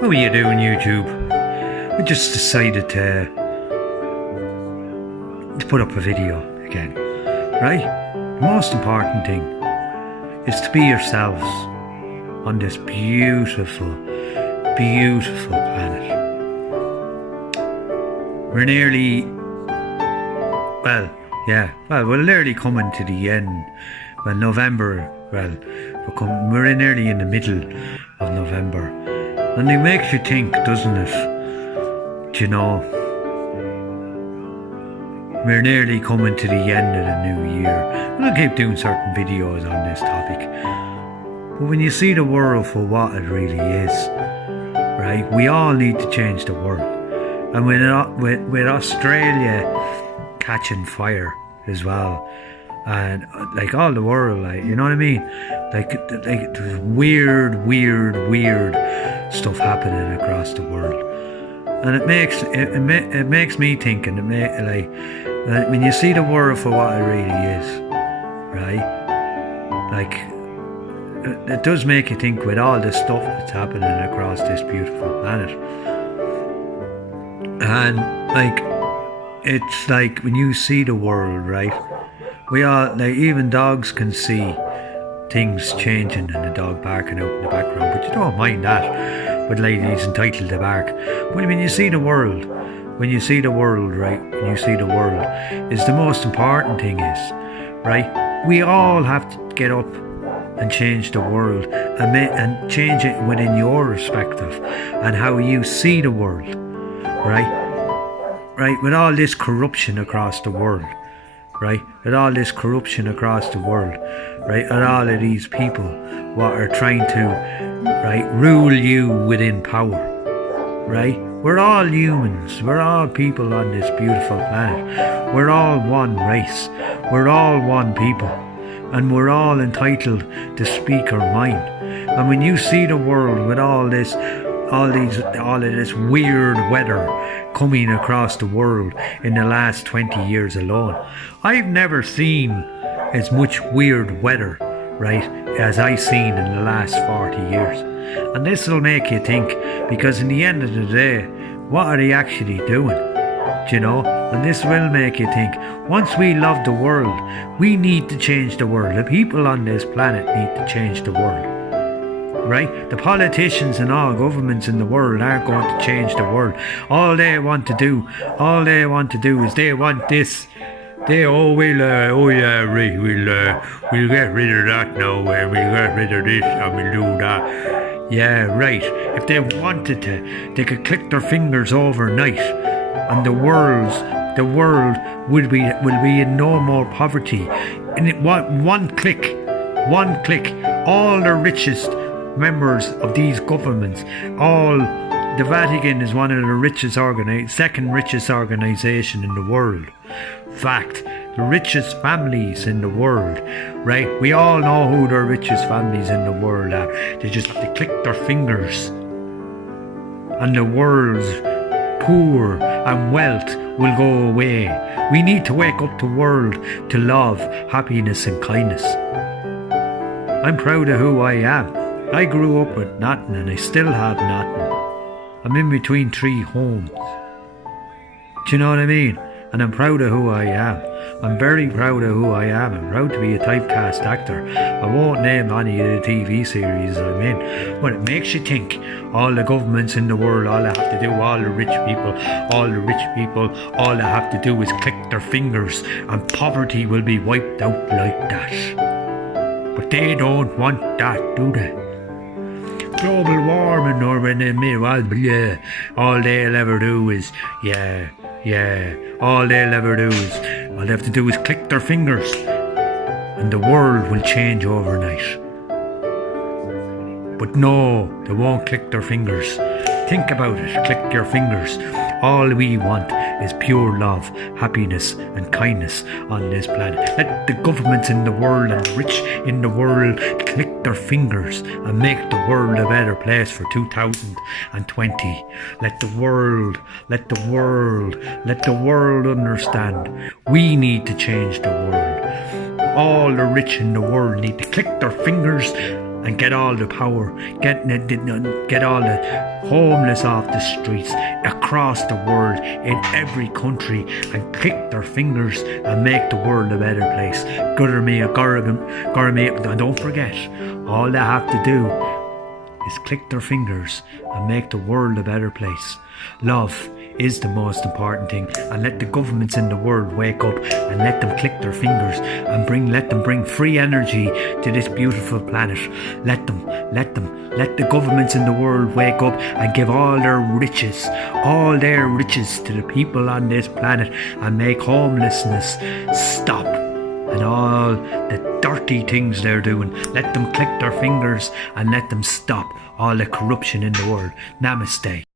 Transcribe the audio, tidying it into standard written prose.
How are you doing, YouTube? I just decided to put up a video again, right? The most important thing is to be yourselves on this beautiful, beautiful planet. We're nearly, we're nearly coming to the end. Well, November, we're nearly in the middle of November. And it makes you think, doesn't it? Do you know, we're nearly coming to the end of the new year. And I'll keep doing certain videos on this topic. But when you see the world for what it really is, right, we all need to change the world. And with Australia catching fire as well, and like all the world, like, you know what I mean, like there's weird stuff happening across the world, and it makes me think, and when you see the world for what it really is, right, like it does make you think with all this stuff that's happening across this beautiful planet. And like, it's like when you see the world, right, we all, like, even dogs can see things changing and the dog barking out in the background, but you don't mind that. But like, he's entitled to bark. But when you see the world, right, when you see the world is the most important thing is, right, we all have to get up and change the world and change it within your perspective and how you see the world, right, with all this corruption across the world. Right, with all this corruption across the world, right, and all of these people what are trying to, right, rule you within power, right? We're all humans, we're all people on this beautiful planet, we're all one race, we're all one people, and we're all entitled to speak our mind. And when you see the world with all of this weird weather coming across the world in the last 20 years alone, I've never seen as much weird weather, right, as I've seen in the last 40 years. And this will make you think, because in the end of the day, what are they actually doing? Do you know? And this will make you think, once we love the world, we need to change the world. The people on this planet need to change the world. Right? The politicians and all governments in the world aren't going to change the world. All they want to do is they want this. We'll get rid of that now, we'll get rid of this and we'll do that. Yeah, right. If they wanted to, they could click their fingers overnight and the world will be in no more poverty. In one click, all the richest members of these governments, the Vatican is one of the second richest organization in the world. Fact, the richest families in the world, right? We all know who the richest families in the world are. They just have to click their fingers and the world's poor and wealth will go away. We need to wake up the world to love, happiness and kindness. I'm proud of who I am. I grew up with nothing and I still have nothing. I'm in between three homes. Do you know what I mean? And I'm proud of who I am. I'm very proud of who I am. I'm proud to be a typecast actor. I won't name any of the TV series I'm in, but it makes you think. All the governments in the world, all they have to do, all the rich people, all they have to do is click their fingers and poverty will be wiped out like that. But they don't want that, do they? Global warming or in the middle, all they'll ever do is, all they have to do is click their fingers and the world will change overnight. But no, they won't click their fingers. Think about it, click your fingers. All we want is pure love, happiness and kindness on this planet. Let the governments in the world and the rich in the world click their fingers and make the world a better place for 2020. Let the world understand. We need to change the world. All the rich in the world need to click their fingers and get all the power, get all the homeless off the streets across the world, in every country, and click their fingers and make the world a better place. And don't forget, all they have to do is click their fingers and make the world a better place. Love is the most important thing, and let the governments in the world wake up and let them click their fingers and let them bring free energy to this beautiful planet. Let the governments in the world wake up and give all their riches to the people on this planet, and make homelessness stop, and all the dirty things they're doing. Let them click their fingers and let them stop all the corruption in the world. Namaste.